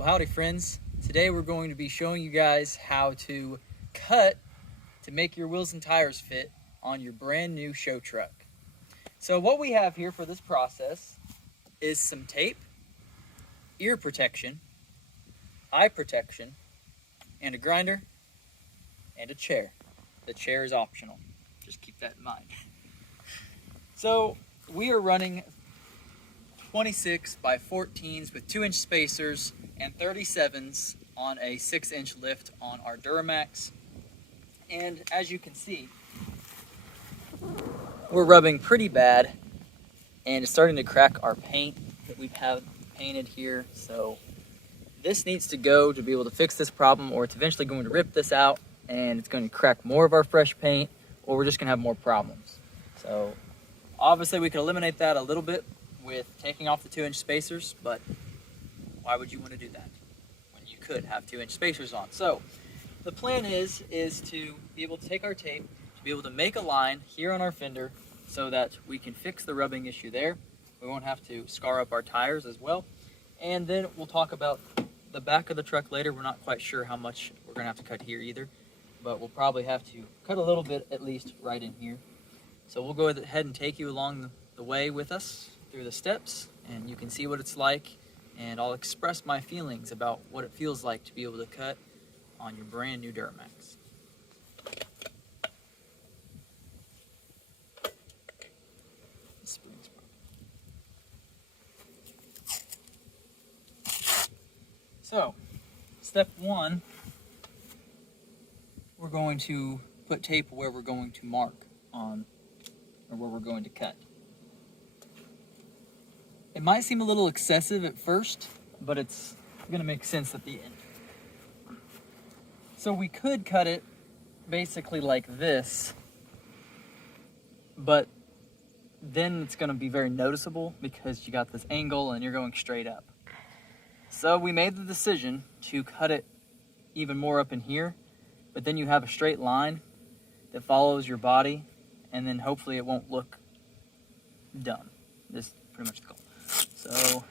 Well, howdy friends. Today we're going to be showing you guys how to cut to make your wheels and tires fit on your brand new show truck. So what we have here for this process is some tape, ear protection, eye protection, and a grinder, and a chair. The chair is optional. Just keep that in mind. So we are running 26 by 14s with 2-inch spacers and 37s on a 6-inch lift on our Duramax. And as you can see, we're rubbing pretty bad and it's starting to crack our paint that we have painted here. So this needs to go to be able to fix this problem, or it's eventually going to rip this out and it's going to crack more of our fresh paint, or we're just going to have more problems. So obviously we can eliminate that a little bit with taking off the 2-inch spacers, but why would you want to do that when you could have 2-inch spacers on? So the plan is to be able to take our tape, to be able to make a line here on our fender so that we can fix the rubbing issue there. We won't have to scar up our tires as well. And then we'll talk about the back of the truck later. We're not quite sure how much we're going to have to cut here either, but we'll probably have to cut a little bit at least right in here. So we'll go ahead and take you along the way with us through the steps, and you can see what it's like, and I'll express my feelings about what it feels like to be able to cut on your brand new Duramax. So, step one, we're going to put tape where we're going to mark on, or where we're going to cut. It might seem a little excessive at first, but it's going to make sense at the end. So we could cut it basically like this, but then it's going to be very noticeable because you got this angle and you're going straight up. So we made the decision to cut it even more up in here, but then you have a straight line that follows your body, and then hopefully it won't look dumb. This is pretty much the goal. So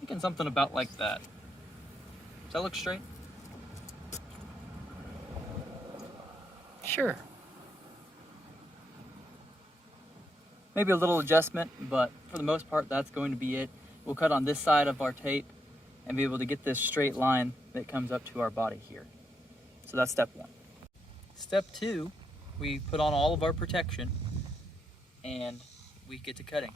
thinking something about like that. Does that look straight? Sure. Maybe a little adjustment, but for the most part, that's going to be it. We'll cut on this side of our tape and be able to get this straight line that comes up to our body here. So that's step one. Step two, we put on all of our protection and we get to cutting.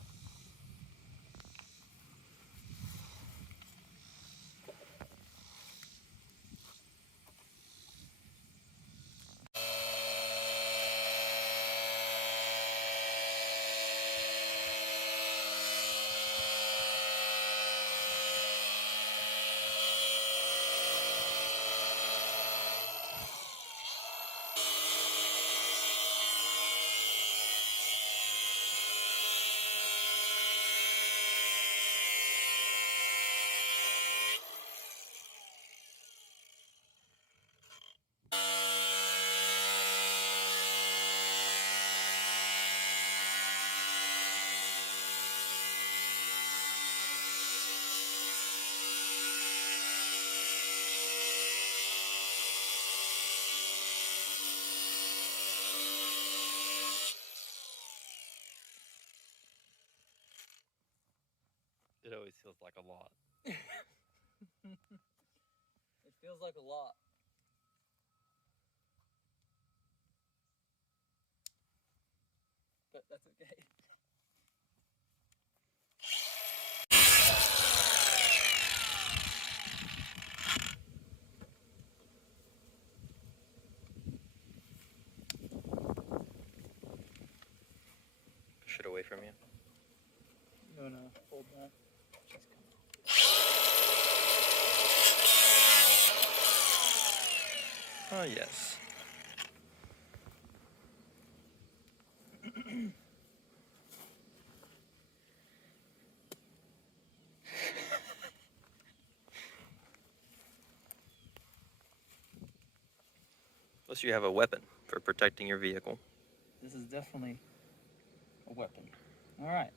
It always feels like a lot. It feels like a lot. But that's okay. Push it away from you. You wanna hold that? Oh, yes. Plus you have a weapon for protecting your vehicle. This is definitely a weapon. All right.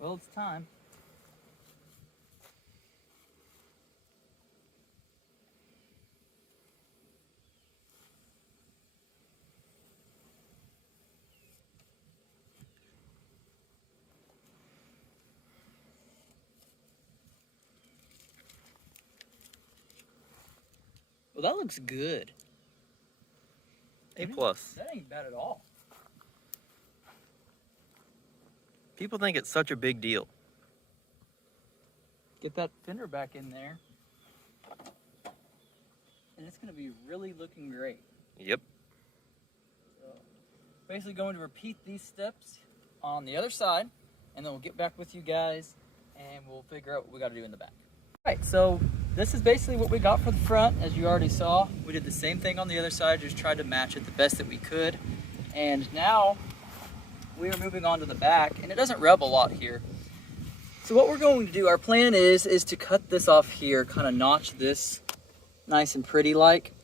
Well, it's time. Well, that looks good. A plus. That ain't bad at all. People think it's such a big deal. Get that fender back in there. And it's going to be really looking great. Yep. So, basically going to repeat these steps on the other side, and then we'll get back with you guys, and we'll figure out what we got to do in the back. All right, so this is basically what we got for the front, as you already saw. We did the same thing on the other side, just tried to match it the best that we could. And now we are moving on to the back, and it doesn't rub a lot here. So what we're going to do, our plan is to cut this off here, kind of notch this nice and pretty like,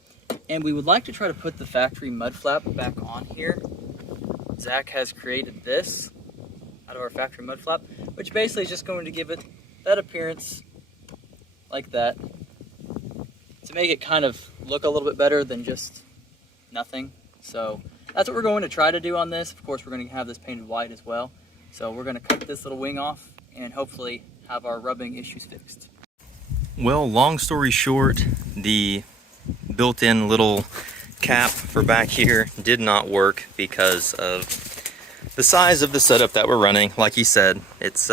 and we would like to try to put the factory mud flap back on here. Zach has created this out of our factory mud flap, which basically is just going to give it that appearance like that, to make it kind of look a little bit better than just nothing. So that's what we're going to try to do on this. Of course, we're going to have this painted white as well. So we're going to cut this little wing off and hopefully have our rubbing issues fixed. Well, long story short, the built-in little cap for back here did not work because of the size of the setup that we're running. Like he said, it's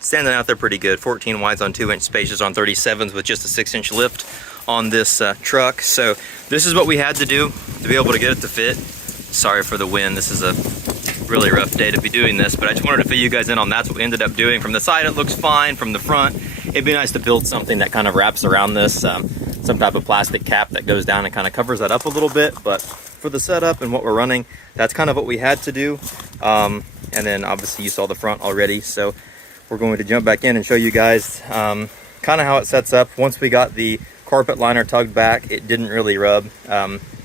standing out there pretty good. 14 wides on 2-inch spaces on 37s with just a 6-inch lift on this truck. So this is what we had to do to be able to get it to fit. Sorry for the wind. This is a really rough day to be doing this, but I just wanted to fill you guys in on that's what we ended up doing. From the side it looks fine. From the front, it'd be nice to build something that kind of wraps around this, some type of plastic cap that goes down and kind of covers that up a little bit. But for the setup and what we're running, that's kind of what we had to do. And then obviously you saw the front already, so we're going to jump back in and show you guys kind of how it sets up. Once we got the carpet liner tugged back, it didn't really rub.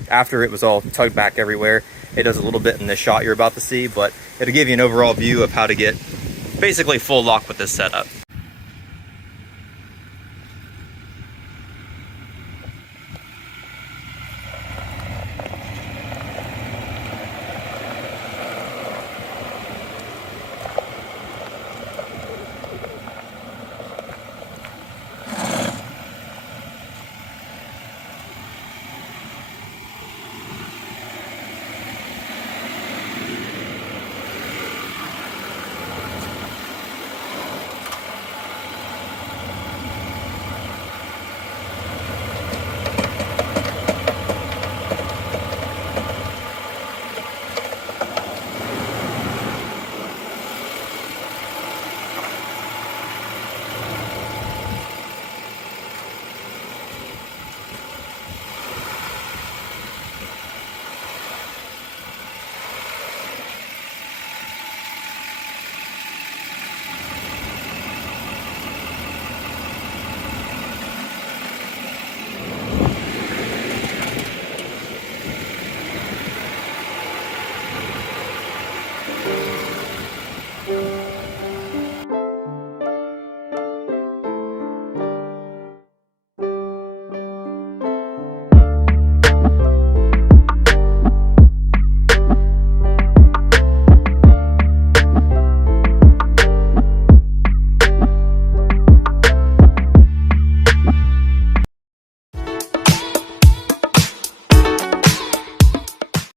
After it was all tugged back everywhere, it does a little bit in this shot you're about to see, but it'll give you an overall view of how to get basically full lock with this setup.